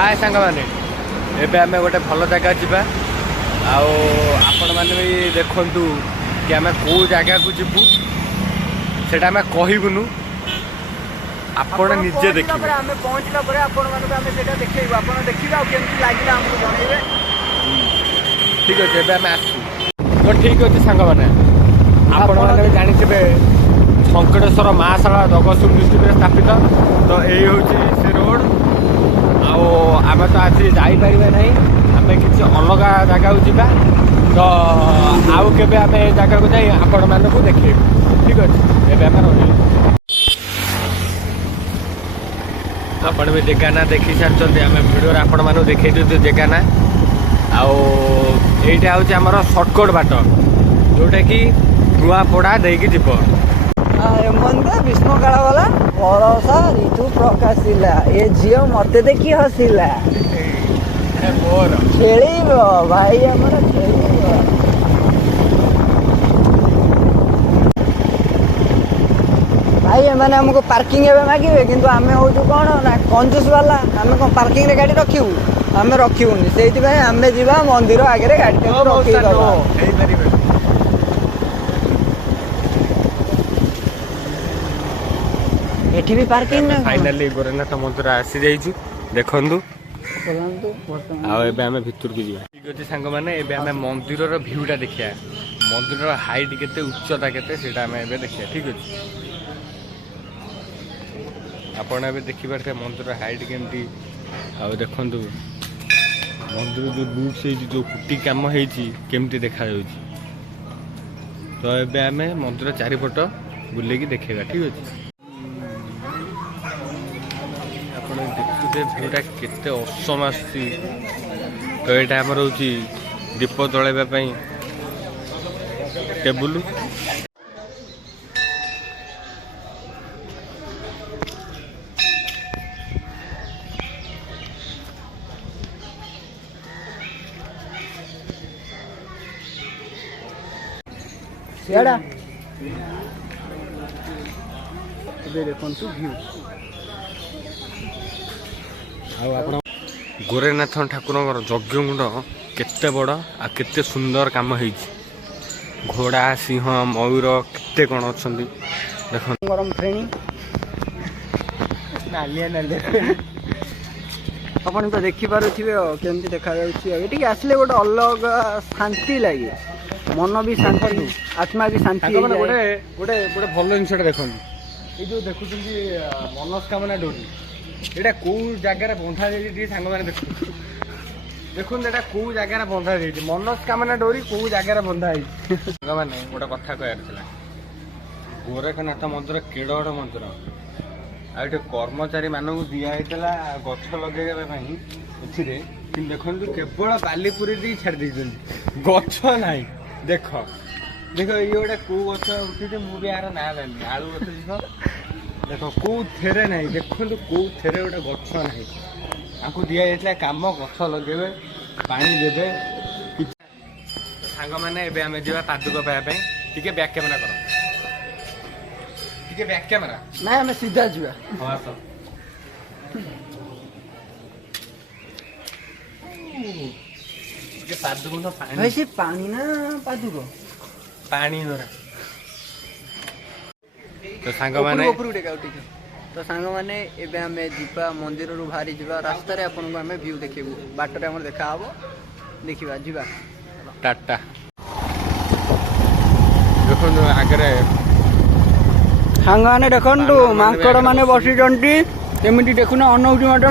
हाय सांग मैंने एबे आम गोटे भल जगह जावा आपण मैंने भी देखु कि आम कौ जगह को जीवु से कहबुनु आपण निजे देखिए आम पहुँचला देखिए लगे आमको जनइबे। ठीक अच्छे एबे आम आसु तो ठीक अच्छे सांग मैंने आपण मैंने भी जानिथे संकटेश्वर महाशाला जगतसिंहपुर डिस्ट्रिक्ट में स्थापित तो यही हूँ से रोड आम तो आज जापर ना आम किसी अलग जगह को जावा तो आउ के आम जगह को जाए आपण मानक देखे ठीक अच्छे एवं आम रही आपण भी जगह ना देखी सारी आम भिडियो आपण मानक देखी जगह ना आईटा हूँ आमर सर्टकट बाट जोटा कि नुआपड़ा देकी जीव विष्णु काल वाला बरसा ऋतु प्रकाशिला ये झील मत देखी हसिला मोर खेल भाई आमर खेल भाई एम आमको पार्किंग एवं मागे कि आम हूँ कौन ना कंजूस वाला आम कौन पार्किंग रे गाड़ी रखू आम रखुनि से आम जा मंदिर आगे गाड़ी रखी एठी भी पार्किंग ना फाइनली गोरेनाथ मंदिर आसी जाइछु देखंदु आम भितर को जावा ठीक अच्छे सांग मैंने आम मंदिर भ्यूटा देखिया मंदिर हाइट केते उच्चता केते सेटा आम देखिया ठीक अच्छे आपण ए देखिपारे मंदिर हाइट केमती देखंदु मंदिर जो लुक्स जो कुटी काम होमती देखा तो ये आम मंदिर चारिपट बुलेकी देखेगा ठीक अच्छे देखुचे भ्यूटा केते असम आसी तो यहाँ आम हूँ दीप जलैवाई टेबुल देखु व्यू गोरेनाथ ठाकुर यज्ञकुंड केते बड़ आ केते सुंदर काम होइछि घोड़ा सिंह मयूर केते कौन अच्छा देख गरम ट्रेनिंग नालिया नालिया अपन तो देखी पारुथिबे केमती देखा जाउछि एठी आसले गोटे अलग शांति लागे मन भी शांति आत्मा भी शांति गोटे गोटे गोटे भल जिनसटा देखन ये जो देखुछन्ती मनस्कामना डोरी एटा कौ जगार बंधा जाइए सांग मैंने देखुन एटा कौ जगार बंधा जाइए मनस्कामना डोरी कौ जगार बंधा सांग मैंने गोटे कथा कहर गोरखनाथ मंदिर केड़ बड़ मंदिर आठ कर्मचारी मानक दिहला गछ लगे कि देखु केवल बालीपुरी दी छाड़ी गछ ना देख देख ये गोटे कौ गछ उठी मुझे यार ना जानी आलू गछ देख कौ थे ना देखो कौ थे गोटे गछ ना आपको दिहला कम गछ लगे पानी देवे सांग मैंने आम जा पादुक पाइबा टे बैक कैमेरा कर टे बैक कैमेरा ना आम सीधा जा पादुक तो भाई से पानी ना पादुक पानी धरा तो सांग मैंने तो सांग मैंने एबे आमे जीवा मंदिर रु बाहरी जीवा रास्ता रे आपन को आमे व्यू देखिबू बाट रे हमर देखा हबो देखिबा जीवा टाटा देखो आगे सांग माने देखंतु मांकड़ माने बसी जंती केमिति देखुना अनौटी मटे